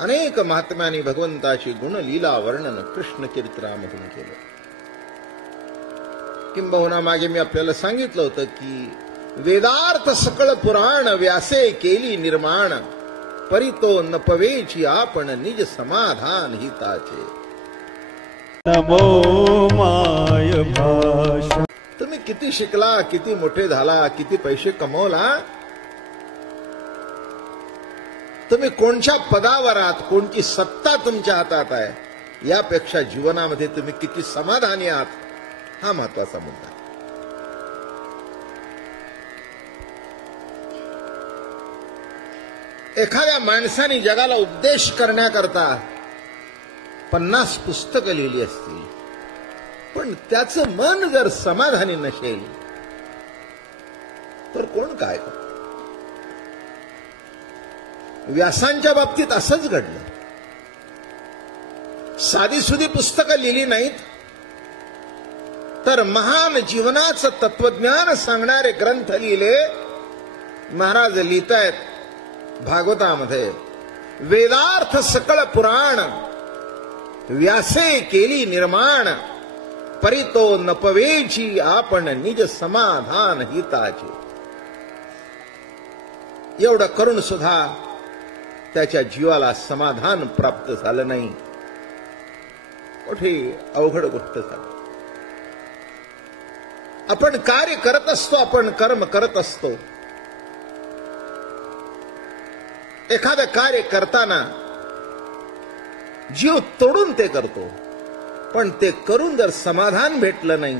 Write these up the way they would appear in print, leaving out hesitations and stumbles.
अनेक महात्म्यांनी भगवंताची गुणलीला वर्णन कृष्ण चरित्रामधून केलं. किंबहुना मागे मी आपल्याला सांगितलं होतं की वेदार्थ सकळ पुराण व्यासे केली निर्माण, परितो न पवेची आपण निज समाधान हिताचे. नमो माय भाषा. तुम्ही किती शिकला, किती मोठे झाला, किती पैसे कमवला, तुम्ही कोणत्या पदावर आहात, कोणती सत्ता तुमच्या हातात आहे, यापेक्षा जीवनामध्ये तुम्ही किती समाधानी आहात, हा महत्वाचा मुद्दा. एखाद्या माणसाने जगाला उपदेश करण्याकरता 50 पुस्तकं लिहिली असतील, पण त्याचं मन जर समाधानी नसेल तर कोण काय करत. व्यासांच्या बाबतीत असंच घडलं. साधीसुधी पुस्तकं लिहिली नाहीत, तर महान जीवनाचं तत्वज्ञान सांगणारे ग्रंथ लिहिले. महाराज लिहितायत भागवतामध्ये, वेदार्थ सकळ पुराण व्यासे केली निर्माण, परितो न पवेची आपण निज समाधान हिताचे. एवढं करून सुद्धा त्याच्या जीवाला समाधान प्राप्त झालं नाही. मोठी अवघड गोष्ट झाली. आपण कार्य करत असतो, आपण कर्म करत असतो. एखादं कार्य करताना जीव तोडून ते करतो, पण ते करून जर समाधान भेटलं नाही,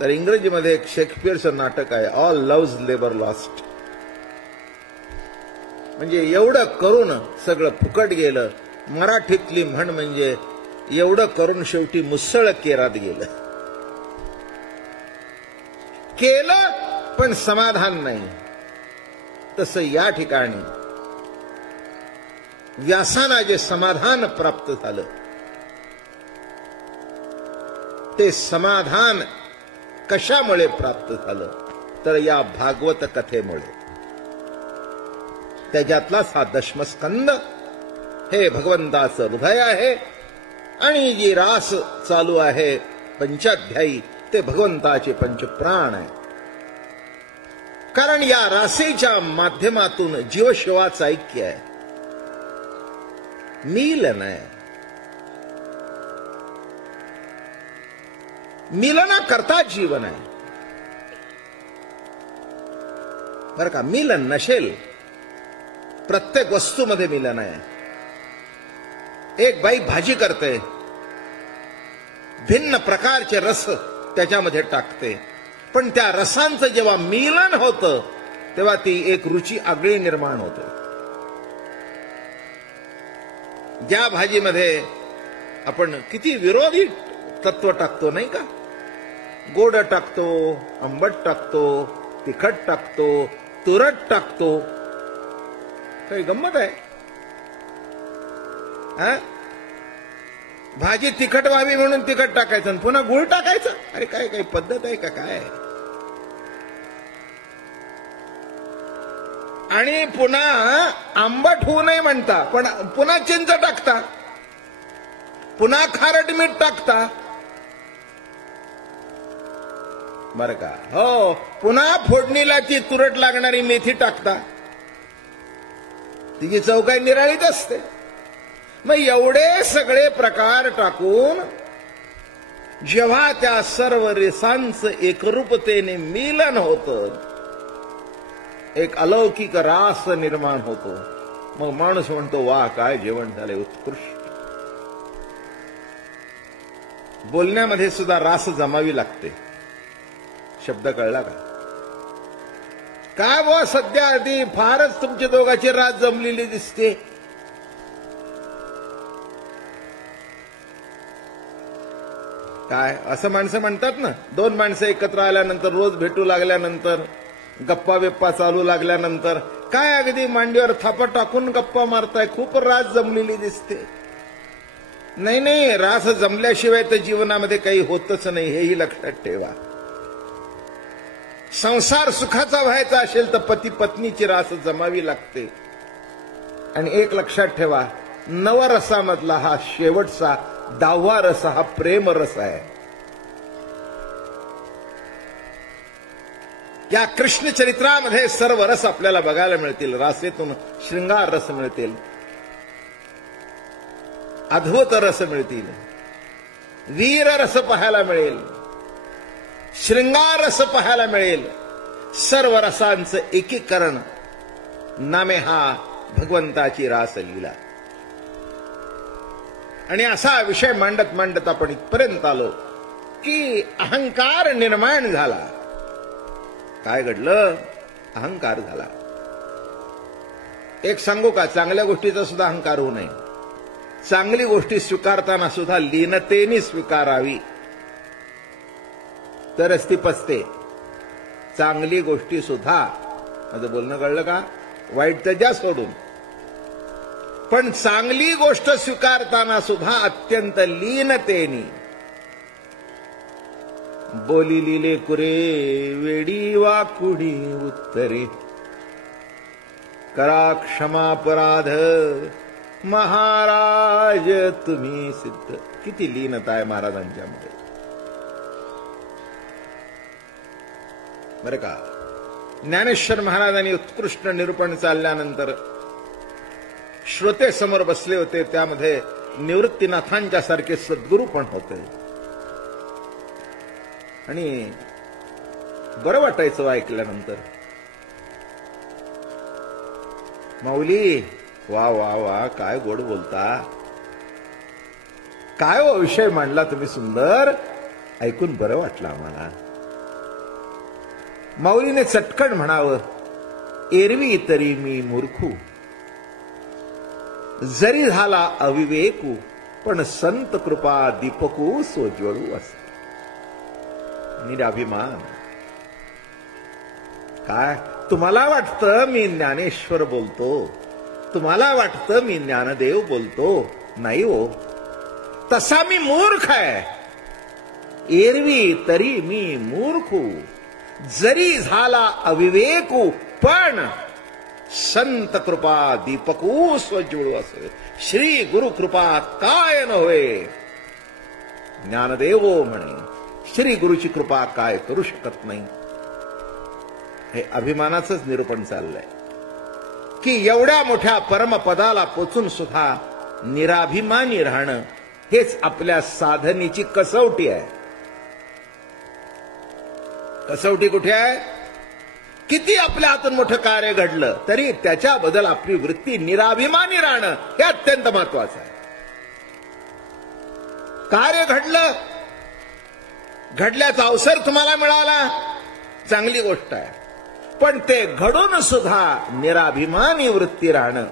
तर इंग्रजीमध्ये एक शेक्सपियरचं नाटक आहे, ऑल लव्हज लेबर लॉस्ट. म्हणजे एवढं करून सगळं फुकट गेलं. मराठीतली म्हण म्हणजे एवढं करून शेवटी मुसळ केरात गेलं. केलं पण समाधान नाही. तसं या ठिकाणी व्यासांना जे समाधान प्राप्त झालं, ते समाधान कशामुळे प्राप्त झालं, तर या भागवत कथेमुळे. त्याच्यातलाच हा दशमस्कंद हे भगवंताचं हृदय आहे, आणि जी रास चालू आहे पंचाध्यायी, ते भगवंताचे पंचप्राण आहे. कारण या रासेच्या माध्यमातून जीवशिवाचं ऐक्य आहे, मिलन आहे. मिलना करता जीवन आहे. बरं का, मिलन नसेल, प्रत्येक वस्तूमध्ये मिलन आहे. एक बाई भाजी करते, भिन्न प्रकारचे रस त्याच्यामध्ये टाकते, पण त्या रसांचं जेव्हा मिलन होतं तेव्हा ती एक रुची आगळी निर्माण होते. ज्या भाजीमध्ये आपण किती विरोधी तत्व टाकतो नाही का, गोड टाकतो, आंबट टाकतो, तिखट टाकतो, तुरट टाकतो. काही गंमत आहे? भाजी तिखट व्हावी म्हणून तिखट टाकायचं आणि पुन्हा गुळ टाकायचं. अरे काय काही पद्धत आहे का काय? आणि पुन्हा आंबट होऊ नये म्हणता, पण पुन्हा चिंच टाकता, पुन्हा खारट मीठ टाकता. बरं का? हो, पुन्हा फोडणीला ती तुरट लागणारी मेथी टाकता. तिची चव काही निराळीच असते. मग एवढे सगळे प्रकार टाकून जेव्हा त्या सर्व रसांचं एकरूपतेने मिलन होतं, एक अलौकिक रास निर्माण होतो. मग माणूस म्हणतो, वा काय जेवण झाले, उत्कृष्ट. बोलण्यामध्ये सुद्धा रास जमावी लागते. शब्द कळला का? काय बुवा, सध्या आधी फारच तुमच्या दोघांची रास जमलेली दिसते. काय असं माणसं म्हणतात ना, दोन माणसं एकत्र आल्यानंतर, रोज भेटू लागल्यानंतर, गप्पा बिप्पा चालू लागल्यानंतर, काय अगदी मांडीवर थापा टाकून गप्पा मारताय, खूप रास जमलेली दिसते. नाही नाही, रास जमल्याशिवाय तर जीवनामध्ये काही होतच नाही, हेही लक्षात ठेवा. संसार सुखाचा व्हायचा असेल तर पती पत्नीची रास जमावी लागते. आणि एक लक्षात ठेवा, नवरसामधला हा शेवटचा 10वा रस हा प्रेम रस आहे. या कृष्ण चरित्रामध्ये सर्व रस आपल्याला बघायला मिळतील. रासेतून शृंगार रस मिळतील, अद्भुत रस मिळतील, वीर रस पाहायला मिळेल, शृंगार रस पाहायला मिळेल. सर्व रसांचं एकीकरण नामे हा भगवंताची रासलीला. आणि असा विषय मांडत मांडत आपण इथपर्यंत आलो की अहंकार निर्माण झाला. काय घडलं? अहंकार झाला. एक सांगू का, चांगल्या गोष्टीचा सुद्धा अहंकार होऊ नये. चांगली गोष्टी स्वीकारताना सुद्धा लीनतेने स्वीकारावी, तरच ती पचते. चांगली गोष्टी सुद्धा, माझं बोलणं कळलं का? वाईट तर ज्या सोडून, पण चांगली गोष्ट स्वीकारताना सुद्धा अत्यंत लीनतेने. बोली लिले कुरे वेडी वाकुडी उत्तरे, करा क्षमापराध महाराज तुम्ही सिद्ध. किती लीनता आहे महाराजांच्या मध्ये बरं का. ज्ञानेश्वर महाराजांनी उत्कृष्ट निरूपण चालल्यानंतर श्रोते समोर बसले होते. त्यामध्ये निवृत्तीनाथांच्या सारखे सद्गुरू पण होते. आणि बरं वाटायचं ऐकल्यानंतर. माऊली, वा वा वा, काय गोड बोलता, काय हो विषय मांडला तुम्ही सुंदर, ऐकून बरं वाटलं आम्हाला. माऊलीने चटकन म्हणावं, एरवी तरी मी मूर्खू, जरी झाला अविवेकू, पण संत कृपा दीपकू सोज्वळू असते. निराभिमान. काय तुम्हाला वाटतं मी ज्ञानेश्वर बोलतो, तुम्हाला वाटतं मी ज्ञानदेव बोलतो? नाही हो, तसा मी मूर्ख आहे. एरवी तरी मी मूर्खू, जरी झाला अविवेकू, पण संत कृपा दीपकू स्वज्वळू असे. श्री गुरु कृपा काय न होय, ज्ञानदेव म्हणे. श्री गुरुची कृपा काय करू शकत नाही. हे अभिमानाचंच निरूपण चाललंय की एवढ्या मोठ्या परमपदाला पोचून सुद्धा निराभिमानी राहणं हेच आपल्या साधनेची कसौटी आहे. कसौटी कुठे आहे? किती आपल्या हातून मोठं कार्य घडलं तरी त्याच्याबद्दल आपली वृत्ती निराभिमानी राहणं हे अत्यंत महत्वाचं आहे. कार्य घडलं, घडल्याचा अवसर तुम्हाला मिळाला, चांगली गोष्ट आहे. पण ते घडून सुद्धा निराभिमानी वृत्ती राहणं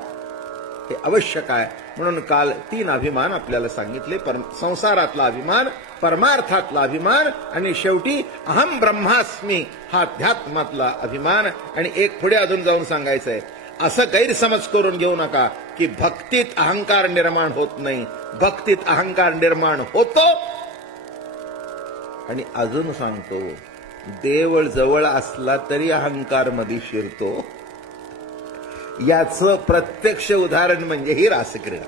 हे आवश्यक आहे. म्हणून काल 3 अभिमान आपल्याला सांगितले. संसारातला अभिमान, परमार्थातला अभिमान आणि शेवटी अहम ब्रह्मास्मी हा अध्यात्मातला अभिमान. आणि एक पुढे अजून जाऊन सांगायचंय, असं गैरसमज करून घेऊ नका की भक्तीत अहंकार निर्माण होत नाही. भक्तीत अहंकार निर्माण होतो. आणि अजून सांगतो, देवळ जवळ असला तरी अहंकार मध्ये शिरतो. याचं प्रत्यक्ष उदाहरण म्हणजे ही रासक्रीडा.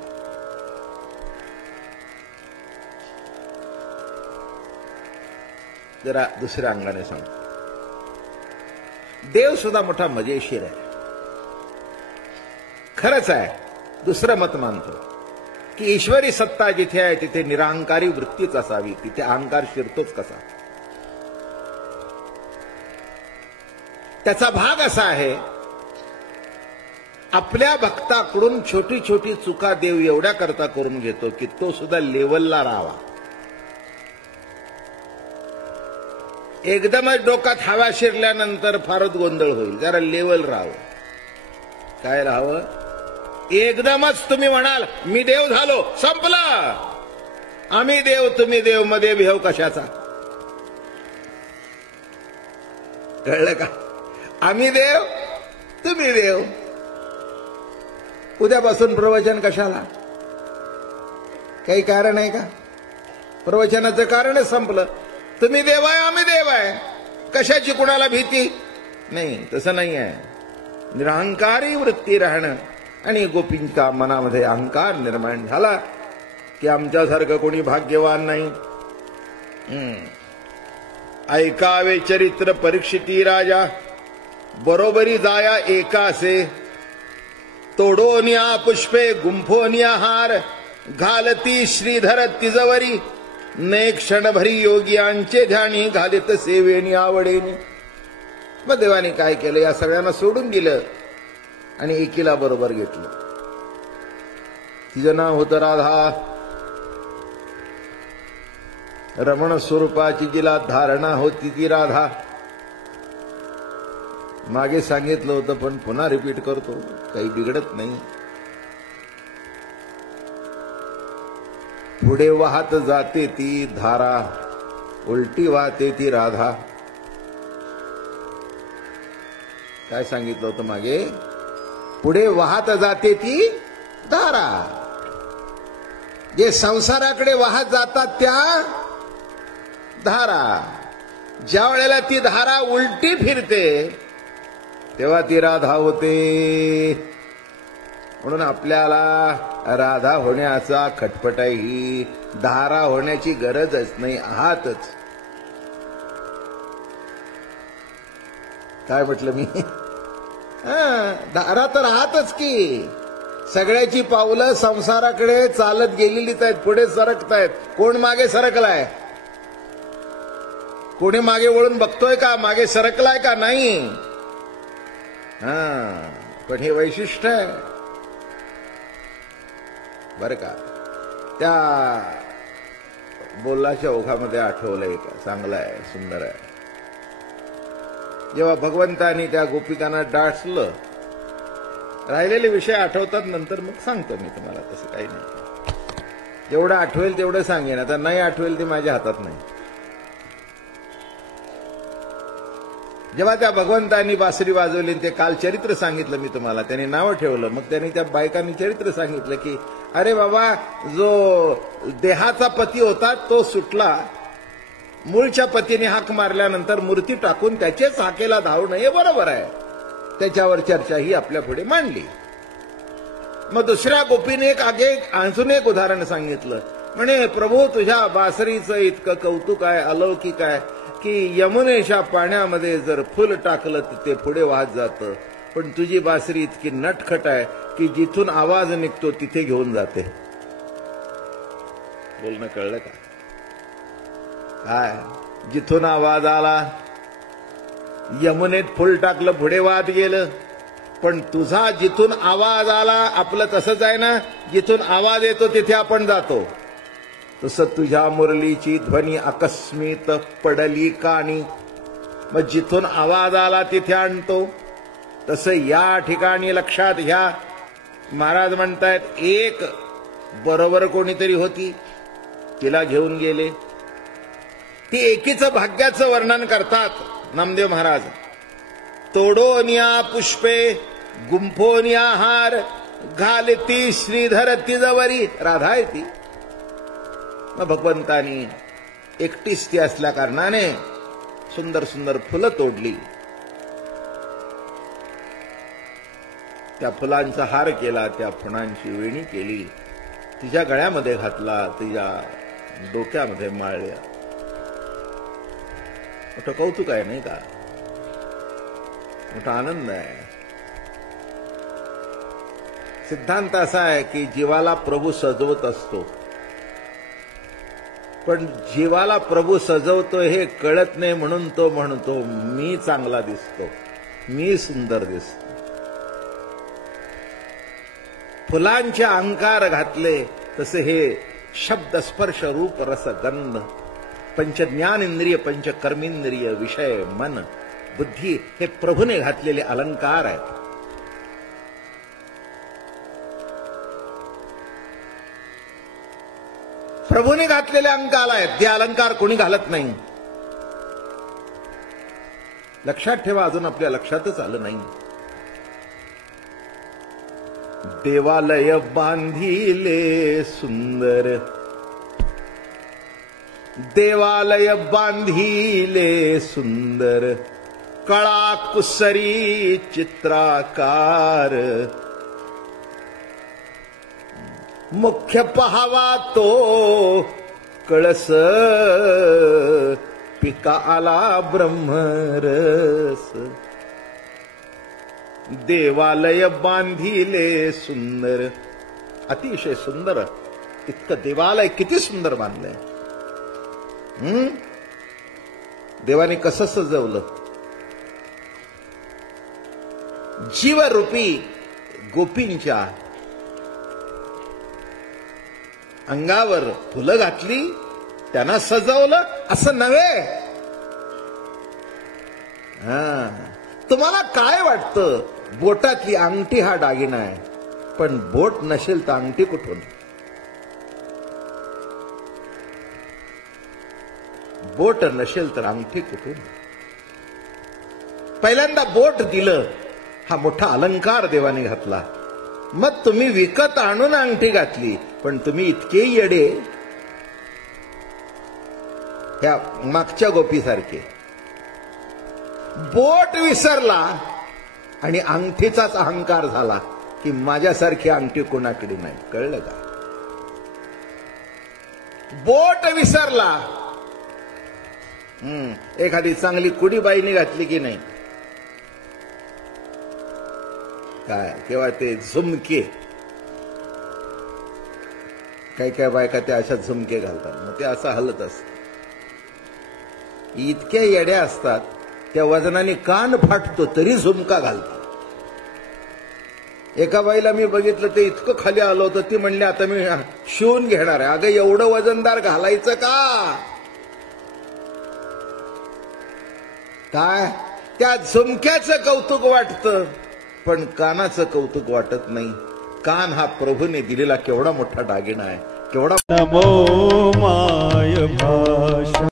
जरा दुसऱ्या अंगाने सांगतो, देव सुद्धा मोठा मजेशीर आहे. खरंच आहे. दुसरं मत मानतो की ईश्वरी सत्ता जिथे आहे तिथे निराहंकारी वृत्तीच असावी, तिथे अहंकार शिरतोच कसा. त्याचा भाग असा आहे, आपल्या भक्ताकडून छोटी छोटी चुका देव एवढ्या करता करून घेतो की तो सुद्धा लेवलला राहावा. एकदमच डोक्यात हवा शिरल्यानंतर फारच गोंधळ होईल. जरा लेवल राहावं. काय राहावं? एकदमच तुम्ही म्हणाल मी देव झालो, संपलं. आम्ही देव तुम्ही देव, मध्ये भेव कशाचा? कळलं का? आम्ही देव तुम्ही देव. उद्यापासून प्रवचन कशाला? काही कारण आहे का? प्रवचनाचं कारणच संपलं. तुम्ही देव आहे, आम्ही देव आहे. कशाची कुणाला भीती नाही. तसं नाही आहे. निरहंकारी वृत्ती राहणं आणि गोपींच्या मनामध्ये अहंकार निर्माण झाला की आमच्यासारखं कोणी भाग्यवान नाही. ऐकावे चरित्र परीक्षिती राजा, बरोबरी जाया एकासे. तोडोनिया पुष्पे गुंफोनिया हार, घालती श्रीधर तिजवरी. ने क्षणभरी योगियांचे ध्यानी, घालित सेवेनी आवडेनी. मग देवाने काय केलं, या सगळ्यांना सोडून दिलं आणि एकीला बरोबर घेतलं. तिचं नाव होतं राधा. रमण स्वरूपाची जिला धारणा होती ती राधा. मागे सांगितलं होतं पण पुन्हा रिपीट करतो, काही बिघडत नाही. पुढे वाहत जाते ती धारा, उलटी वाहते ती राधा. काय सांगितलं होतं मागे? पुढे वाहत जाते ती धारा. जे संसाराकडे वाहत जातात त्या धारा. ज्या वेळेला ती धारा उलटी फिरते तेव्हा ती राधा होते. म्हणून आपल्याला राधा होण्याचा खटपटाही, धारा होण्याची गरजच नाही, आहातच. काय म्हटलं मी? धारा तर आहातच की. सगळ्याची पावलं संसाराकडे चालत गेलेलीच आहेत, पुढे सरकतायत. कोण मागे सरकलाय? कोणी मागे वळून बघतोय का? मागे सरकलाय का? नाही. पण हे वैशिष्ट्य आहे बर का. त्या बोलाच्या ओघामध्ये आठवलंय का? चांगलं आहे, सुंदर आहे. जेव्हा भगवंतानी त्या गोपिकांना डासलं, राहिलेले विषय आठवतात नंतर मग सांगतो मी तुम्हाला. तसं काही नाही, जेवढं आठवेल तेवढं सांगेन. आता नाही आठवेल ते माझ्या हातात नाही. जेव्हा त्या भगवंतांनी बासरी वाजवली, ते काल चरित्र सांगितलं मी तुम्हाला, त्यांनी नाव ठेवलं. मग त्यांनी त्या बायकांनी चरित्र सांगितलं की अरे बाबा, जो देहाचा पती होता तो सुटला, मूळच्या पतीने हाक मारल्यानंतर मूर्ती टाकून त्याचेच हाकेला धावणं हे बरोबर आहे. त्याच्यावर चर्चा ही आपल्या पुढे मांडली. मग दुसऱ्या गोपीने अजून एक उदाहरण सांगितलं. म्हणे प्रभू, तुझ्या बासरीचं इतकं कौतुक आहे, अलौकिक आहे की यमुनेच्या पाण्यामध्ये जर फुल टाकलं तर ते पुढे वाहत जातं. पण तुझी बासरी इतकी नटखट आहे की जिथून आवाज निघतो तिथे घेऊन जाते. बोलणं कळलं का? काय? जिथून आवाज आला, यमुनेत फुल टाकलं पुढे वाहत गेलं. पण तुझा जिथून आवाज आला, आपलं तसंच आहे ना, जिथून आवाज येतो तिथे आपण जातो. तसं तुझ्या मुरलीची ध्वनी अकस्मित पडली कानी, मग जिथून आवाज आला तिथे आणतो. तसं या ठिकाणी लक्षात घ्या. महाराज म्हणतायत, एक बरोबर कोणीतरी होती, तिला घेऊन गेले. ती एकीचं भाग्याचं वर्णन करतात नामदेव महाराज. तोडोनिया पुष्पे गुंफोनिया हार, घालती श्रीधर तिजवरी. राधा आहे ती. मग भगवंतानी एकटीच ती असल्या कारणाने सुंदर सुंदर फुलं तोडली, त्या फुलांचा हार केला, त्या फुलांची वेणी केली, तिच्या गळ्यामध्ये घातला, तिच्या डोक्यामध्ये माळल्या. मोठं कौतुक आहे नाही का? मोठा आनंद आहे. सिद्धांत असा आहे की जीवाला प्रभू सजवत असतो, पण जीवाला प्रभू सजवतो हे कळत नाही. म्हणून तो म्हणतो मी चांगला दिसतो, मी सुंदर दिसतो. फुलांचे अलंकार घातले तसे हे शब्द स्पर्श रूप रस गंध पंच ज्ञानेंद्रिय पंच कर्मेंद्रिय विषय मन बुद्धी हे प्रभूने घातलेले अलंकार आहेत. प्रभूने घातलेले अलंकार आहेत, ते अलंकार कोणी घालत नाही. लक्षात ठेवा, अजून आपल्या लक्षातच आलं नाही. देवालय बांधिले सुंदर, देवालय बांधिले सुंदर, कळा कुसरी चित्राकार, मुख्य पहावा तो कळस पिका आला ब्रह्मरस देवालय बांधिले सुंदर अतिशय सुंदर इतकं देवालय किती सुंदर बांधलंय देवाने कसं सजवलं जीवरूपी गोपींच्या अंगावर फुलं घातली त्यांना सजवलं असं नव्हे तुम्हाला काय वाटतं बोटातली अंगठी हा दागिना आहे पण बोट नसेल तर अंगठी कुठून बोट नसेल तर अंगठी कुठून पहिल्यांदा बोट दिलं हा मोठा अलंकार देवाने घातला मग तुम्ही विकत आणून अंगठी घातली पण तुम्ही इतके येडे ह्या मागच्या गोपीसारखे बोट विसरला आणि अंगठीचाच अहंकार झाला की माझ्यासारखी अंगठी कोणाकडे नाही कळलं का बोट विसरला एखादी चांगली कुडी बाईने घातली की नाही काय किंवा ते झुमके काही काय बायका त्या अशा झुमके घालतात मग ते असं हलत असत इतक्या येड्या असतात त्या वजनाने कान फाटतो तरी झुमका घालतो एका बाईला मी बघितलं ते इतकं खाली आलं होतं ती म्हणली आता मी शिवून घेणार आहे अगं एवढं वजनदार घालायचं का काय त्या झुमक्याचं कौतुक वाटतं पण कानाचं कौतुक वाटत नाही कान हा प्रभूने दिलेला केवढा मोठा दागिना आहे केवढा नमो